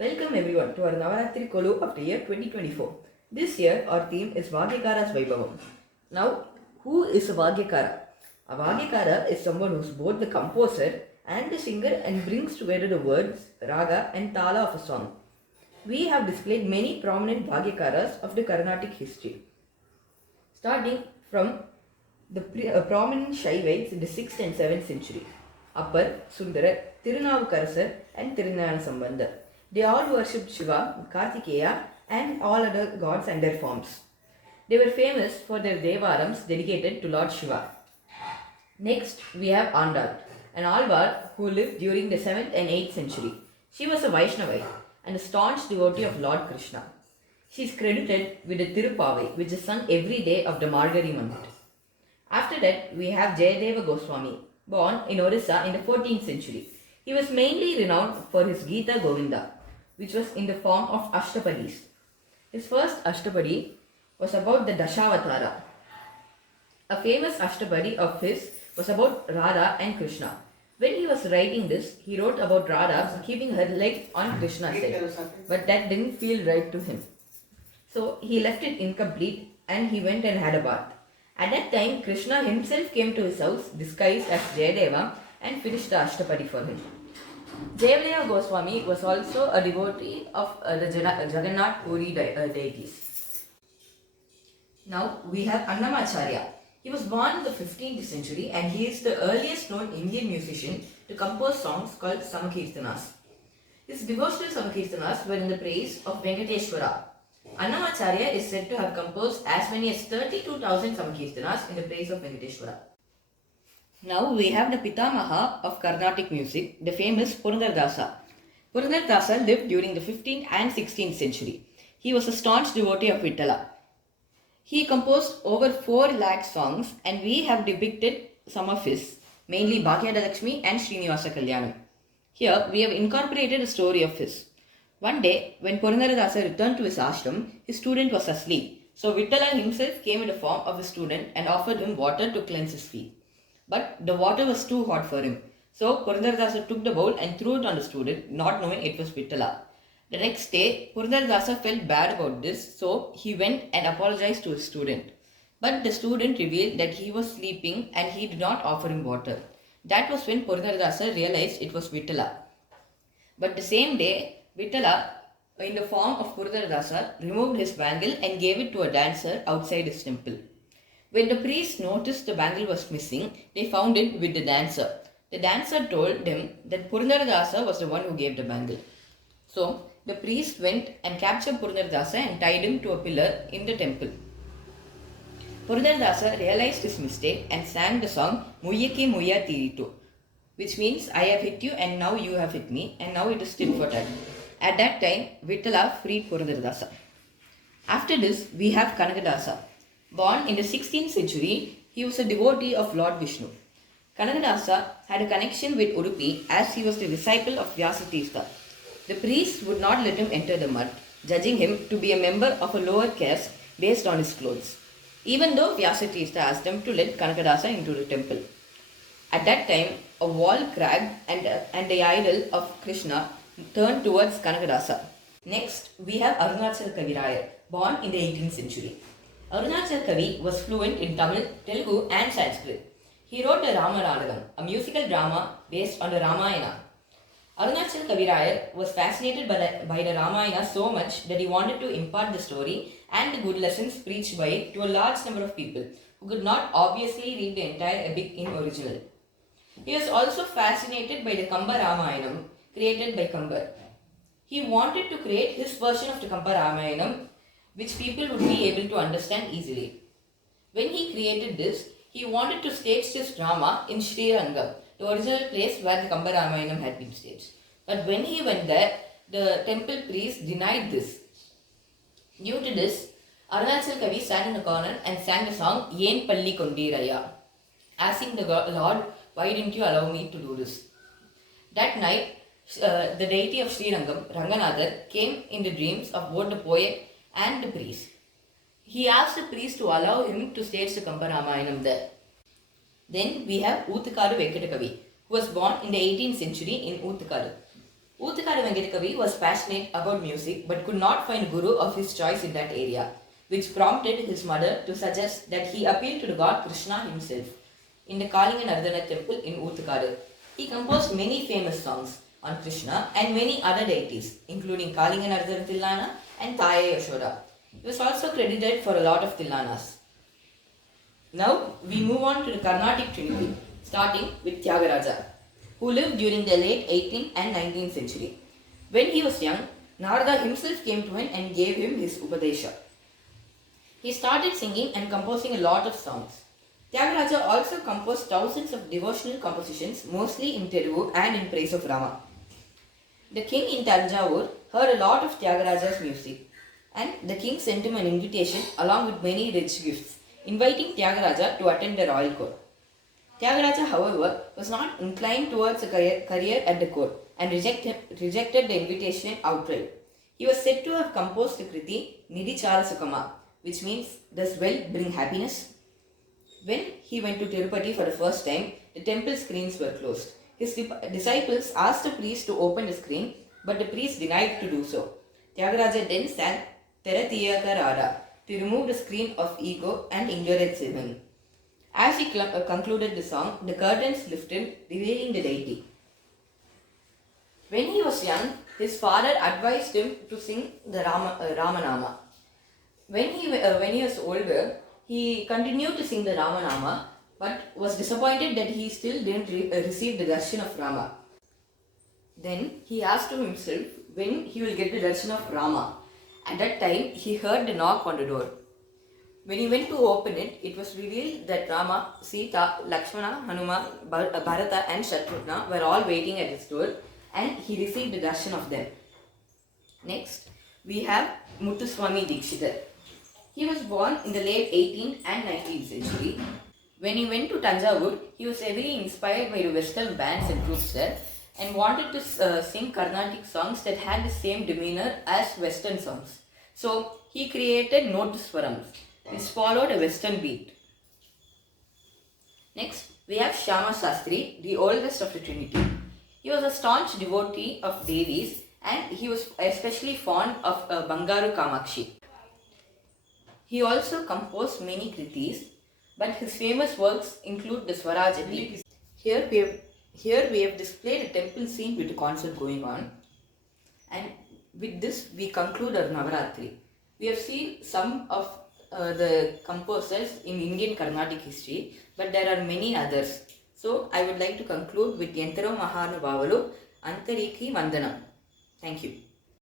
Welcome everyone to our Navaratri Kolu of the year 2024. This year our theme is Vaaggeyakara's Vaibhavam. Now, who is a Vaaggeyakara? A Vaaggeyakara is someone who is both the composer and the singer and brings together the words, raga and tala of a song. We have displayed many prominent Vaaggeyakaras of the Carnatic history. Starting from the prominent Shaivites in the 6th and 7th century. Appar, Sundarar, Thirunavukarasar and Thirugnana Sambandar. They all worshipped Shiva, Kartikeya and all other gods and their forms. They were famous for their Devarams dedicated to Lord Shiva. Next, we have Andal, an Alvar who lived during the 7th and 8th century. She was a Vaishnavite and a staunch devotee of Lord Krishna. She is credited with the Tirupavai, which is sung every day of the Margari month. After that, we have Jayadeva Goswami, born in Orissa in the 14th century. He was mainly renowned for his Gita Govinda, which was in the form of Ashtapadis. His first Ashtapadi was about the Dashavatara. A famous Ashtapadi of his was about Radha and Krishna. When he was writing this, he wrote about Radha keeping her leg on Krishna's side, but that didn't feel right to him. So he left it incomplete and he went and had a bath. At that time, Krishna himself came to his house disguised as Jayadeva and finished the Ashtapadi for him. Jayadeva Goswami was also a devotee of the Jagannath Puri deities. Now we have Annamacharya. He was born in the 15th century and he is the earliest known Indian musician to compose songs called Samakirtanas. His devotional Samakirtanas were in the praise of Venkateshwara. Annamacharya is said to have composed as many as 32,000 Samakirtanas in the praise of Venkateshwara. Now we have the Pitamaha of Carnatic music, the famous Purandaradasa. Purandaradasa lived during the 15th and 16th century. He was a staunch devotee of Vittala. He composed over 4 lakh songs and we have depicted some of his, mainly Bhagya and Srinivasa Kalyanam. Here we have incorporated a story of his. One day, when Purandaradasa returned to his ashram, his student was asleep. So Vittala himself came in the form of a student and offered him water to cleanse his feet. But the water was too hot for him. So Purandaradasa took the bowl and threw it on the student, not knowing it was Vittala. The next day, Purandaradasa felt bad about this, so he went and apologized to his student. But the student revealed that he was sleeping and he did not offer him water. That was when Purandaradasa realized it was Vittala. But the same day, Vittala, in the form of Purandaradasa, removed his bangle and gave it to a dancer outside his temple. When the priest noticed the bangle was missing, they found it with the dancer. The dancer told them that Purandaradasa was the one who gave the bangle. So, the priest went and captured Purandaradasa and tied him to a pillar in the temple. Purandaradasa realized his mistake and sang the song Muyyake Muyya Tirito, which means I have hit you and now you have hit me and now it is tit for tat. At that time, Vittala freed Purandaradasa. After this, we have Kanakadasa. Born in the 16th century, he was a devotee of Lord Vishnu. Kanakadasa had a connection with Udupi as he was the disciple of Vyasatirtha. The priest would not let him enter the mud, judging him to be a member of a lower caste based on his clothes, even though Vyasatirtha asked him to let Kanakadasa into the temple. At that time, a wall cracked and the idol of Krishna turned towards Kanakadasa. Next, we have Arunachal Kavirayar, born in the 18th century. Arunachal Kavi was fluent in Tamil, Telugu and Sanskrit. He wrote the Rama Radagam, a musical drama based on the Ramayana. Arunachal Kavirayar was fascinated by the Ramayana so much that he wanted to impart the story and the good lessons preached by it to a large number of people who could not obviously read the entire epic in original. He was also fascinated by the Kamba Ramayanam created by Kambar. He wanted to create his version of the Kamba Ramayanam which people would be able to understand easily. When he created this, he wanted to stage this drama in Srirangam, the original place where the Kamba Ramayanam had been staged. But when he went there, the temple priest denied this. Due to this, Arunachal Kavi sat in the corner and sang the song Yen Palli Kondiraya, asking the Lord, why didn't you allow me to do this? That night, the deity of Srirangam, Ranganathan, came in the dreams of both the poet and the priest. He asked the priest to allow him to stage the Kamba Ramayanam there. Then we have Oothakaru Venkatakavi, who was born in the 18th century in Oothakaru. Oothakadu Venkatakavi was passionate about music but could not find guru of his choice in that area, which prompted his mother to suggest that he appeal to the god Krishna himself in the Kalinganardana temple in Oothakadu. He composed many famous songs on Krishna and many other deities, including Kalinganardana Tillana and Thaya Yashoda. He was also credited for a lot of Tillanas. Now we move on to the Carnatic Trinity, starting with Tyagaraja, who lived during the late 18th and 19th century. When he was young, Narada himself came to him and gave him his Upadesha. He started singing and composing a lot of songs. Tyagaraja also composed thousands of devotional compositions, mostly in Telugu and in praise of Rama. The king in Tanjavur heard a lot of Tyagaraja's music, and the king sent him an invitation along with many rich gifts, inviting Tyagaraja to attend the royal court. Tyagaraja, however, was not inclined towards a career at the court and rejected the invitation outright. He was said to have composed the Kriti Nidhi Chala Sukama, which means, does wealth bring happiness? When he went to Tirupati for the first time, the temple screens were closed. His disciples asked the priest to open the screen, but the priest denied to do so. Tyagaraja then sang Vaaggeyakara to remove the screen of ego and ignorance in him. As he concluded the song, the curtains lifted, revealing the deity. When he was young, his father advised him to sing the Ramanama. When he was older, he continued to sing the Ramanama, but was disappointed that he still didn't receive the darshan of Rama. Then he asked to himself when he will get the darshan of Rama. At that time, he heard the knock on the door. When he went to open it, it was revealed that Rama, Sita, Lakshmana, Hanuman, Bharata and Shatrugna were all waiting at his door, and he received the darshan of them. Next, we have Muthuswami Dikshithar. He was born in the late 18th and 19th century. When he went to Tanjavur, he was heavily inspired by the Western bands and groups there and wanted to sing Carnatic songs that had the same demeanor as Western songs. So he created Nodaswarams, which followed a Western beat. Next, we have Shyama Shastri, the oldest of the Trinity. He was a staunch devotee of Devis and he was especially fond of Bangaru Kamakshi. He also composed many kritis, but his famous works include the Swarajati. Here we have displayed a temple scene with a concert going on, and with this we conclude our Navaratri. We have seen some of the composers in Indian Carnatic history, but there are many others. So I would like to conclude with Yentaro Mahanubhavalu Antariki Vandanam. Thank you.